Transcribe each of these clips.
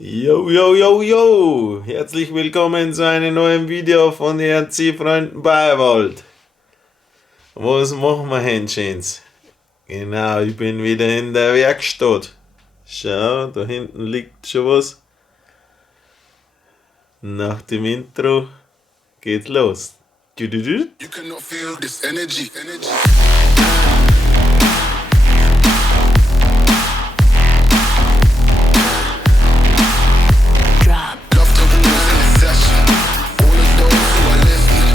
Yo, yo, yo, yo! Herzlich willkommen zu einem neuen Video von den RC-Freunden Bayerwald. Was machen wir, Händchens? Genau, ich bin wieder in der Werkstatt. Schau, da hinten liegt schon was. Nach dem Intro geht's los. You cannot feel this energy. Love to rules in the session. All of those who are listening,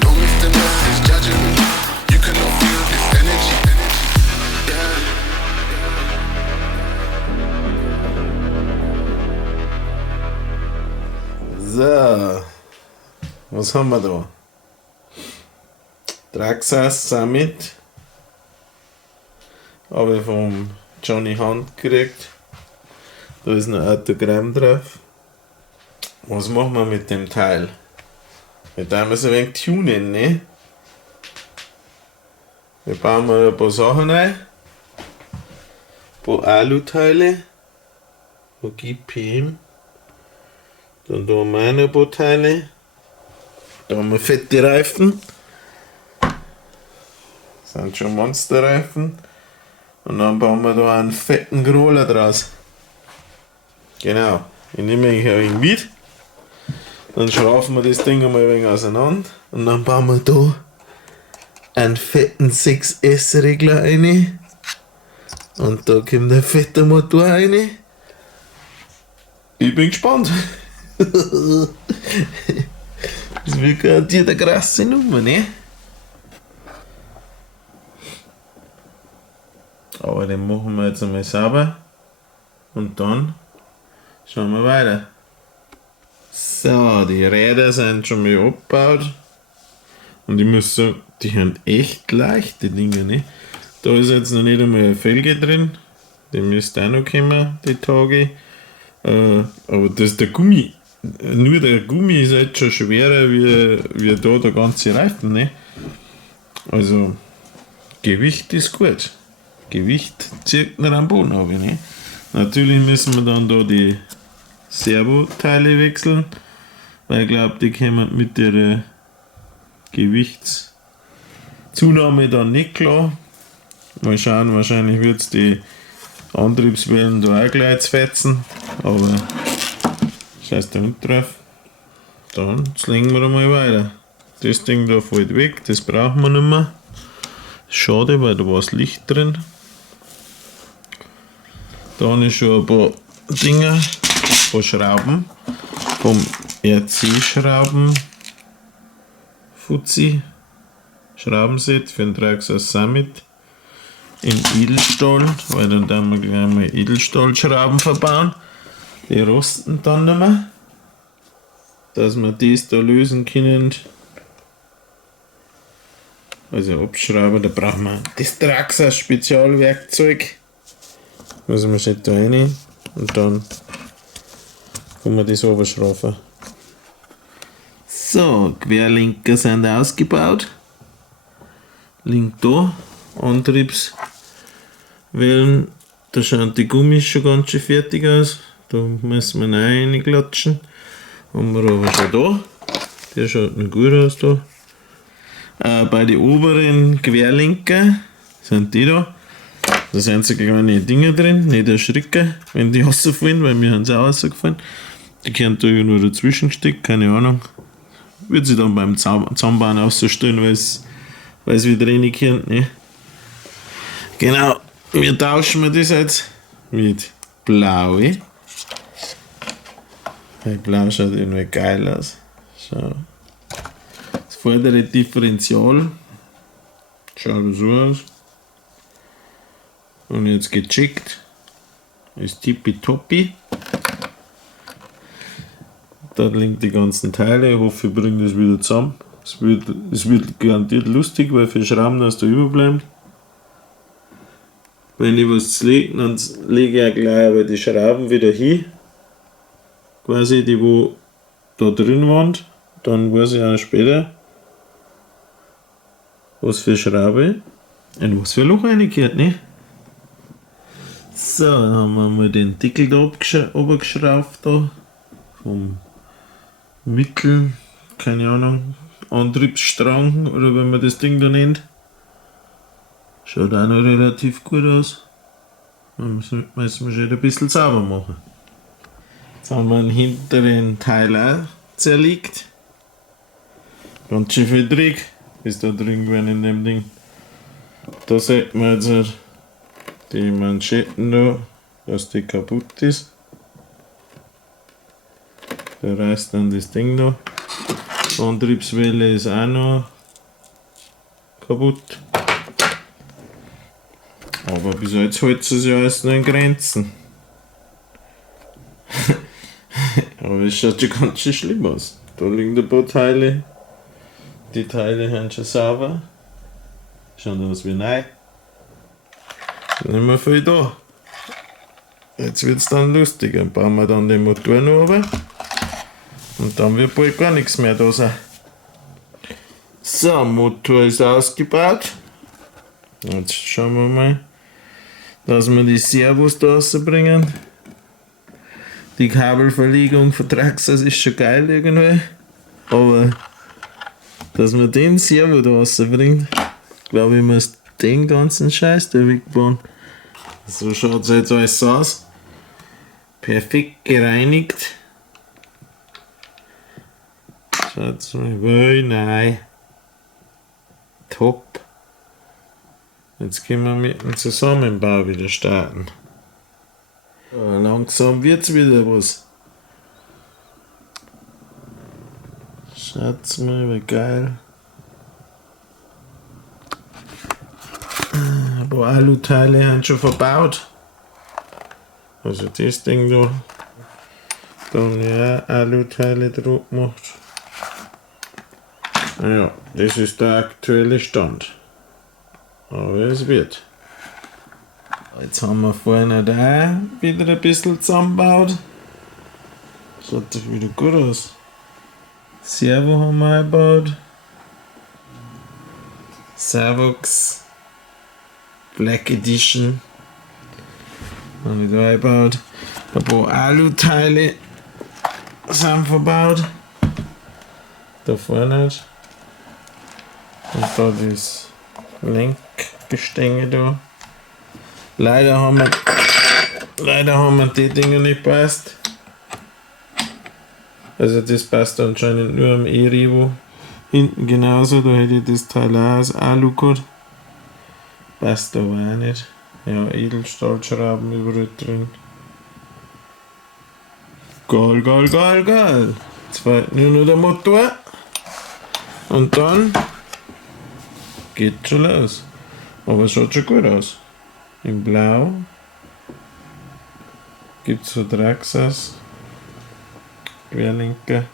don't miss the message judging me. You cannot feel this energy. So, was haben wir da? Traxxas Summit. Habe ich vom Johnny Hunt gekriegt. Da ist ein Autogramm drauf. Was machen wir mit dem Teil? Wir tun es ein wenig tunen, ne? Wir bauen mal ein paar Sachen ein. Ein paar Alu-Teile. Ein paar GPM. Dann da haben wir auch noch ein paar Teile. Da haben wir fette Reifen. Das sind schon Monsterreifen. Und dann bauen wir da einen fetten Groller draus. Genau. Ich nehme eigentlich ein wenig mit. Dann schrauben wir das Ding einmal ein wenig auseinander. Und dann bauen wir da einen fetten 6S-Regler rein. Und da kommt ein fetter Motor rein. Ich bin gespannt. Das wird garantiert eine krasse Nummer, ne? Aber den machen wir jetzt einmal sauber. Und dann schauen wir weiter. So, die Räder sind schon mal abgebaut. Und ich muss sagen, die haben echt leichte Dinge, ne? Da ist jetzt noch nicht einmal eine Felge drin. Die müsste auch noch kommen, die Tage. Aber das ist der Gummi. Nur der Gummi ist jetzt schon schwerer wie da der ganze Reifen, ne? Also, Gewicht ist gut. Gewicht zieht nach am Boden ab, ne? Natürlich müssen wir dann da die Servoteile wechseln, weil ich glaube, die kommen mit ihrer Gewichtszunahme dann nicht klar. Mal schauen, wahrscheinlich wird es die Antriebswellen da auch gleich fetzen, aber scheiß da unten drauf. Dann slingen wir mal weiter. Das Ding da fällt weg, das brauchen wir nicht mehr. Schade, weil da war das Licht drin. Dann ist schon ein paar Dinger, ein paar Schrauben vom RC-Schrauben Fuzzi Schraubenset für den Traxxas Summit in Edelstahl, weil dann wir gleich mal Edelstahlschrauben verbauen. Die rosten dann nicht mehr, dass wir das da lösen können. Also abschrauben, da brauchen wir das Traxxas Spezialwerkzeug. Müssen wir schon da rein und dann können wir das runterschrauben. So, Querlenker sind ausgebaut. Link da, Antriebswellen, da schauen die Gummis schon ganz schön fertig aus. Da müssen wir noch reinklatschen. Haben wir aber schon da. Der schaut noch gut aus da. Bei den oberen Querlenker sind die da. Da sind so kleine Dinger drin, nicht erschrecken, wenn die rausfallen, weil wir haben sie auch rausgefallen. Die können da ja nur dazwischen gesteckt, keine Ahnung. Wird sie dann beim Zusammenbauen ausstellen, weil es wieder reinkommt, ne? Genau, wir tauschen das jetzt mit Blau. Weil Blau schaut irgendwie geil aus. Schau. Das vordere Differential schaut so aus. Und jetzt gecheckt. Ist tippitoppi. Da liegen die ganzen Teile. Ich hoffe, ich bringe das wieder zusammen. Es wird garantiert lustig, weil für Schrauben das da überbleibt. Wenn ich was lege, dann lege ich auch gleich aber die Schrauben wieder hin. Quasi die, wo da drin waren. Dann weiß ich auch später, was für Schraube in was für Loch reingehört, ne? So, dann haben wir mal den Deckel da runtergeschraubt da. Vom Mittel, keine Ahnung, Antriebsstrang oder wenn man das Ding da nennt. Schaut auch noch relativ gut aus. Dann müssen wir schon ein bisschen sauber machen. Jetzt haben wir den hinteren Teil auch zerlegt. Ganz schön viel Dreck ist da drin gewesen in dem Ding. Da sieht man jetzt die Manschetten da, dass die kaputt ist. Da reißt dann das Ding da. Die Antriebswelle ist auch noch kaputt. Aber bis jetzt hält es ja alles noch in Grenzen. Aber es schaut schon ganz schön schlimm aus. Da liegen ein paar Teile. Die Teile sind schon sauber. Schauen aus wie neu. Nicht mehr viel da. Jetzt wird es dann lustig. Dann bauen wir dann den Motor noch runter. Und dann wird bald gar nichts mehr da sein. So, Motor ist ausgebaut. Jetzt schauen wir mal, dass wir die Servos da rausbringen. Die Kabelverlegung von Traxxas ist schon geil irgendwie. Aber dass man den Servo da rausbringt, glaube ich, muss den ganzen Scheiß da wegbauen. So schaut es jetzt alles aus. Perfekt gereinigt. Schaut mal, nein. Top. Jetzt können wir mit dem Zusammenbau wieder starten. So, langsam wird's wieder was. Schaut's mal, wie geil. Ein paar Aluteile haben schon verbaut. Also das Ding da. Dann ja Aluteile drauf gemacht. Ja, das ist der aktuelle Stand. Aber es wird. Jetzt haben wir vorne da wieder ein bisschen zusammengebaut. Schaut doch wieder gut aus. Servo haben wir eingebaut. Servox Black Edition haben wir da eingebaut. Ein paar Aluteile sind verbaut. Da vorne. Und da das Lenkgestänge da. Leider haben wir die Dinge nicht passt. Also das passt anscheinend nur am E-Revo. Hinten genauso, da hätte ich das Teil auch aus Alu gehabt. Passt aber auch nicht. Ja, Edelstahlschrauben überall drin. Geil. Jetzt fällt nur noch der Motor. Und dann geht schon los. Aber es schaut schon gut aus. In Blau gibt es so Traxxas. Querlenker.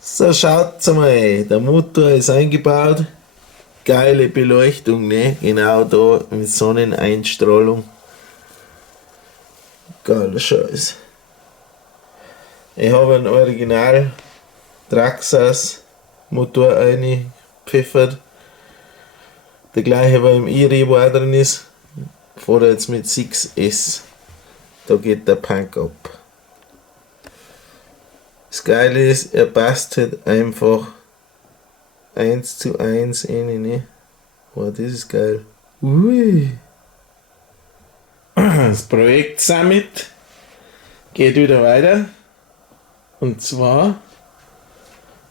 So, schaut's mal, der Motor ist eingebaut. Geile Beleuchtung, ne? Genau da mit Sonneneinstrahlung. Geiler Scheiß. Ich habe einen Original Traxxas Motor eingepfeffert. Der gleiche, was im E-Revo auch drin ist. Fahrt jetzt mit 6S. Da geht der Punk ab. Das Geile ist, er passt halt einfach 1:1 rein, ne? Wow, das ist geil. Ui. Das Projekt Summit geht wieder weiter. Und zwar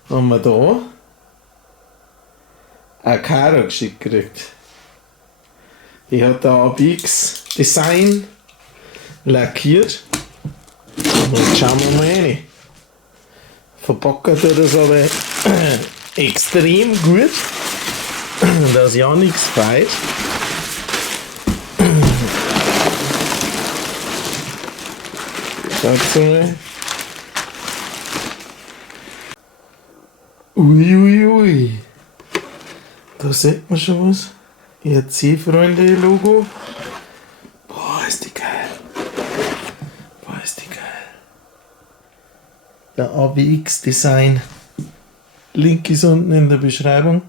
haben wir da eine Karo geschickt gekriegt. Die hat da ABX Design lackiert. Und jetzt schauen wir mal rein. Verpacken tut das aber extrem gut, dass ja nichts fehlt. Schaut mal. Ui. Da sieht man schon was. Ihr C-Freunde-Logo. Boah, ist die geil. Der ABX Design. Link ist unten in der Beschreibung.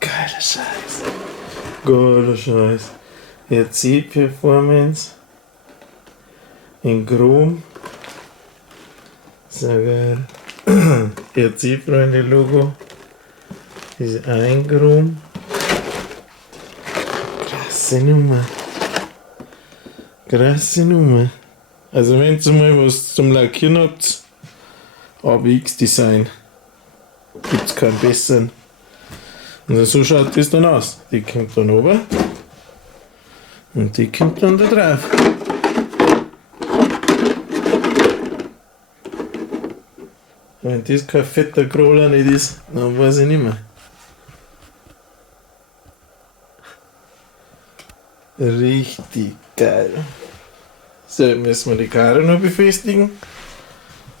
Geiler Scheiß. Geiler Scheiß. RC Performance. In Chrom. So geil. RC-Freunde Logo. Ist auch in Chrom. Krasse Nummer. Krasse Nummer. Also wenn ihr mal was zum Lackieren habt, ABX Design. Gibt's keinen besseren. Und so schaut das dann aus. Die kommt dann oben. Und die kommt dann da drauf. Wenn das kein fetter Crawler nicht ist, dann weiß ich nicht mehr. Richtig geil. So, jetzt müssen wir die Karre noch befestigen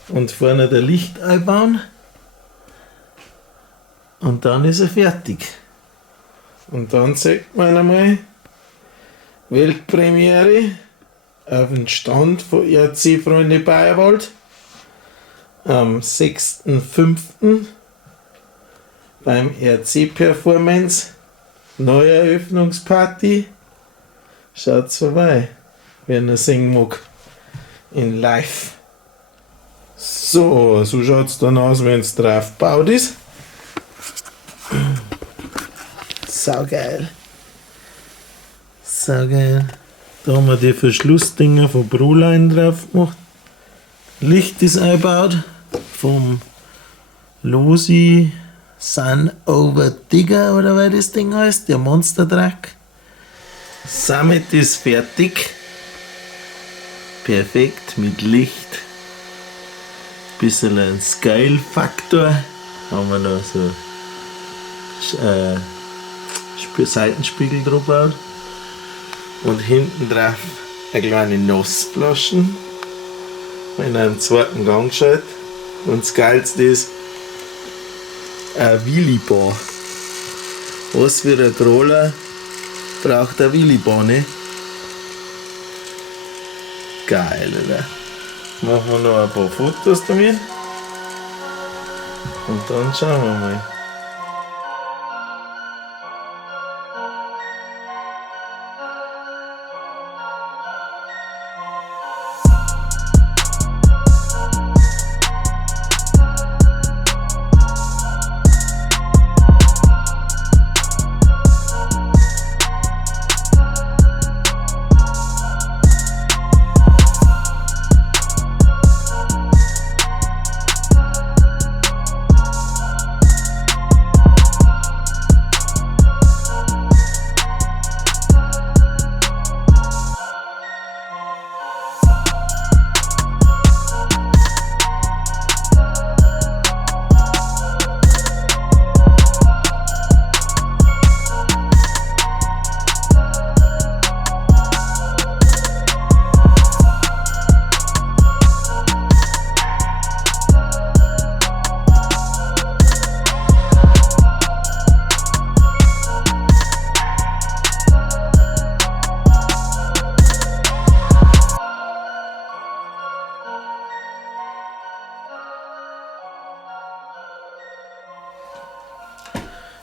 und vorne der Licht einbauen. Und dann ist er fertig. Und dann sagt man einmal Weltpremiere auf den Stand von RC Freunde Bayerwald am 6.5. beim RC Performance Neueröffnungsparty. Schaut's vorbei, wenn ihr singen mag. In live. So schaut's dann aus, wenn es drauf gebaut ist. Saugeil. Saugeil. Da haben wir die Verschlussdinger von Proline drauf gemacht. Licht ist eingebaut vom Losi Sun Over Digger oder wie das Ding heißt, der Monster Truck. Damit ist fertig. Perfekt mit Licht. Bisschen ein Scale-Faktor. Haben wir noch so Seitenspiegel drauf gebaut. Und hinten drauf eine kleine Nassflaschen in einem zweiten Gangschalt. Und das Geilste ist ein Wheelie-Bar. Was für ein Troller braucht eine Wheelie-Bar, ne? Geil, oder? Machen wir noch ein paar Fotos damit. Und dann schauen wir mal.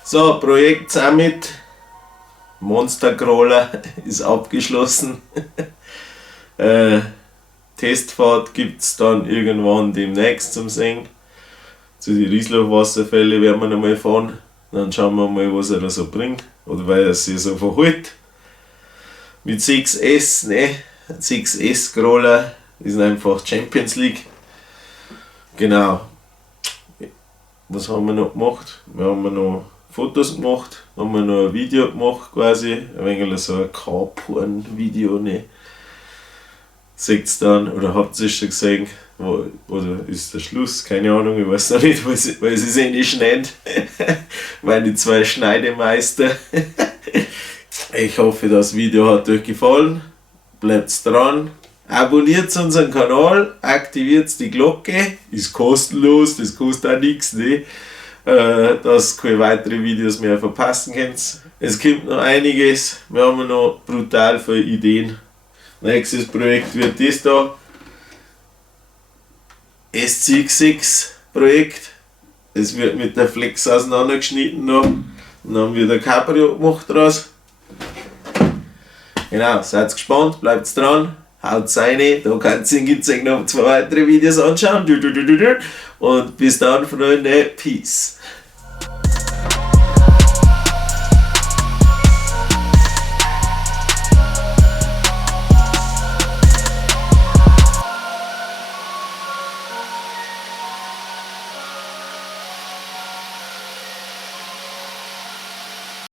So, Projekt Summit Monster Crawler ist abgeschlossen. Testfahrt gibt es dann irgendwann demnächst zum Singen. Zu den Rieslauchwasserfällen werden wir noch mal fahren. Dann schauen wir mal, was er da so bringt. Oder weil er sich so verhält. Mit 6S, ne? 6S Crawler ist einfach Champions League. Genau. Was haben wir noch gemacht? Wir haben noch Fotos gemacht, haben wir noch ein Video gemacht quasi, ein wenig so ein K-Porn-Video, ne? Seht ihr dann, oder habt ihr es schon gesehen, oder ist der Schluss, keine Ahnung, ich weiß noch nicht, weil sie es eh nicht nennt. Meine zwei Schneidemeister. Ich hoffe, das Video hat euch gefallen, bleibt dran. Abonniert unseren Kanal, aktiviert die Glocke, ist kostenlos, das kostet auch nichts, ne? Dass ihr keine weiteren Videos mehr verpassen könnt. Es gibt noch einiges, wir haben noch brutal viele Ideen. Nächstes Projekt wird das da. SCX6 Projekt. Es wird mit der Flex auseinandergeschnitten noch. Und dann haben wir der Cabrio gemacht draus. Genau, seid gespannt, bleibt dran, haut's rein, da könnt ihr noch 2 weitere Videos anschauen. Und bis dann, Freunde, Peace.